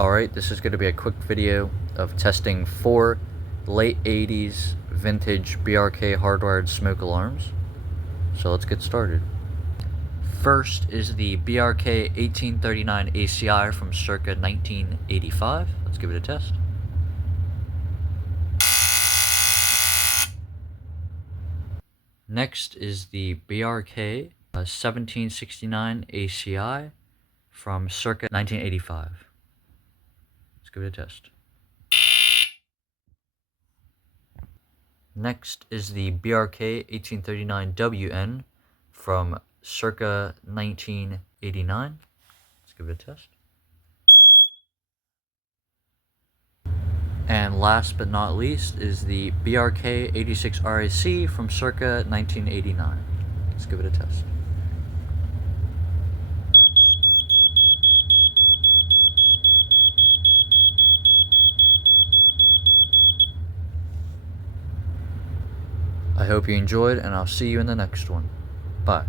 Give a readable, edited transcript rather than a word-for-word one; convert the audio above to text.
Alright, this is going to be a quick video of testing 4 late 80s vintage BRK hardwired smoke alarms. So let's get started. First is the BRK 1839 ACI from circa 1985. Let's give it a test. Next is the BRK 1769 ACI from circa 1985. Let's give it a test. Next is the BRK 1839 WN from circa 1989. Let's give it a test. And last but not least is the BRK 86 RAC from circa 1989. Let's give it a test. I hope you enjoyed, and I'll see you in the next one. Bye.